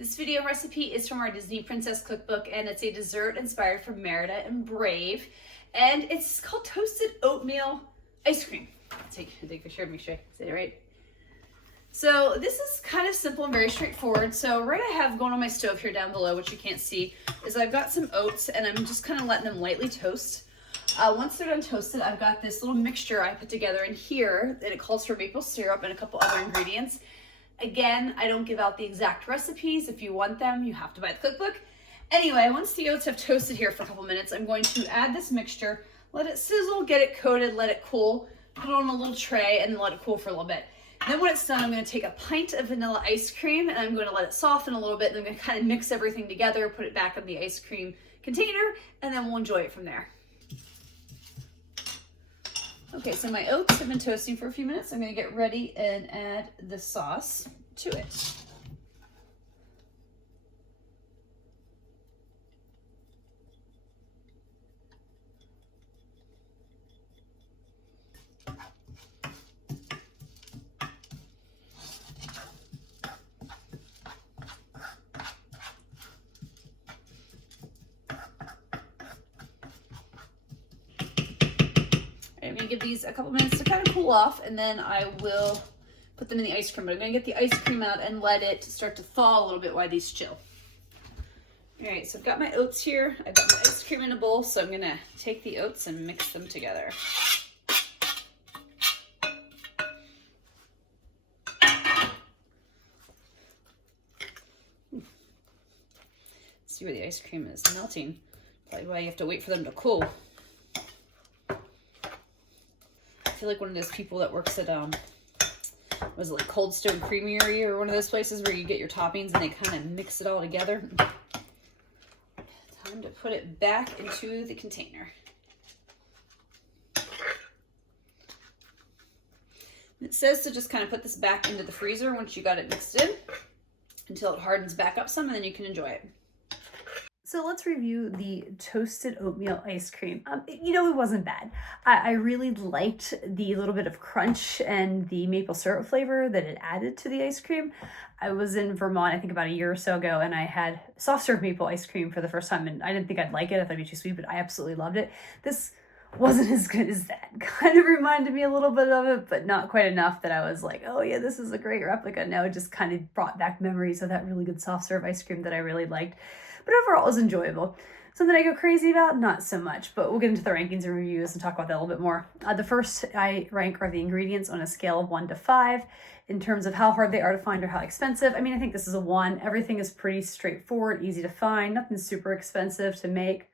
This video recipe is from our Disney Princess Cookbook, and it's a dessert inspired from Merida and Brave, and it's called toasted oatmeal ice cream. Take a picture, make sure I say it right. So this is kind of simple and very straightforward. So right I have going on my stove here down below, which you can't see, is I've got some oats and I'm just kind of letting them lightly toast. Once they're done toasted, I've got this little mixture I put together in here, and it calls for maple syrup and a couple other ingredients. Again, I don't give out the exact recipes. If you want them, you have to buy the cookbook. Anyway, once the oats have toasted here for a couple minutes, I'm going to add this mixture, let it sizzle, get it coated, let it cool, put it on a little tray, and then let it cool for a little bit. Then when it's done, I'm going to take a pint of vanilla ice cream, and I'm going to let it soften a little bit. Then I'm going to kind of mix everything together, put it back in the ice cream container, and then we'll enjoy it from there. Okay, so my oats have been toasting for a few minutes. I'm going to get ready and add the sauce to it. I'm going to give these a couple minutes to kind of cool off, and then I will put them in the ice cream. But I'm going to get the ice cream out and let it start to thaw a little bit while these chill. All right, so I've got my oats here. I've got my ice cream in a bowl, so I'm going to take the oats and mix them together. See where the ice cream is melting. Probably why you have to wait for them to cool. I feel like one of those people that works at was it like Cold Stone Creamery or one of those places where you get your toppings and they kind of mix it all together. Time to put it back into the container. It says to just kind of put this back into the freezer once you got it mixed in until it hardens back up some, and then you can enjoy it. So let's review the toasted oatmeal ice cream. It wasn't bad. I really liked the little bit of crunch and the maple syrup flavor that it added to the ice cream. I was in Vermont, I think about a year or so ago, and I had soft serve maple ice cream for the first time, and I didn't think I'd like it. I thought it'd be too sweet, but I absolutely loved it. This wasn't as good as that. Kind of reminded me a little bit of it, but not quite enough that I was like, oh yeah, this is a great replica. No, it just kind of brought back memories of that really good soft serve ice cream that I really liked. But overall, it was enjoyable. Something I go crazy about? Not so much, but we'll get into the rankings and reviews and talk about that a little bit more. The first I rank are the ingredients on a scale of 1 to 5 in terms of how hard they are to find or how expensive. I mean, I think this is a 1. Everything is pretty straightforward, easy to find, nothing super expensive to make.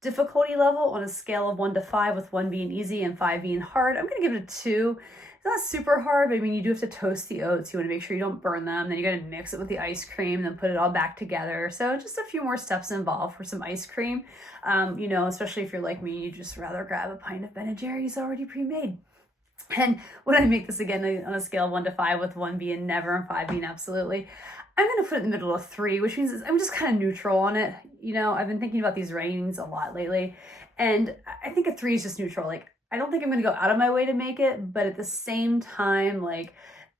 Difficulty level on a scale of 1 to 5, with 1 being easy and 5 being hard, I'm going to give it a 2. It's not super hard, but I mean, you do have to toast the oats. You want to make sure you don't burn them. Then you got to mix it with the ice cream, then put it all back together. So just a few more steps involved for some ice cream. Especially if you're like me, you just rather grab a pint of Ben & Jerry's already pre-made. And when I make this again on a scale of 1 to 5, with 1 being never and 5 being absolutely, I'm going to put it in the middle of 3, which means I'm just kind of neutral on it. I've been thinking about these ratings a lot lately, and I think a 3 is just neutral. Like, I don't think I'm going to go out of my way to make it, but at the same time, like,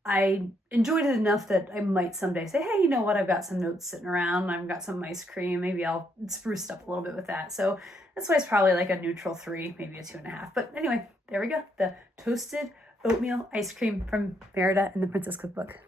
I enjoyed it enough that I might someday say, hey, you know what? I've got some notes sitting around. I've got some ice cream. Maybe I'll spruce it up a little bit with that. So that's why it's probably like a neutral 3, maybe a 2.5. But anyway, there we go. The toasted oatmeal ice cream from Merida and the Princess Cookbook.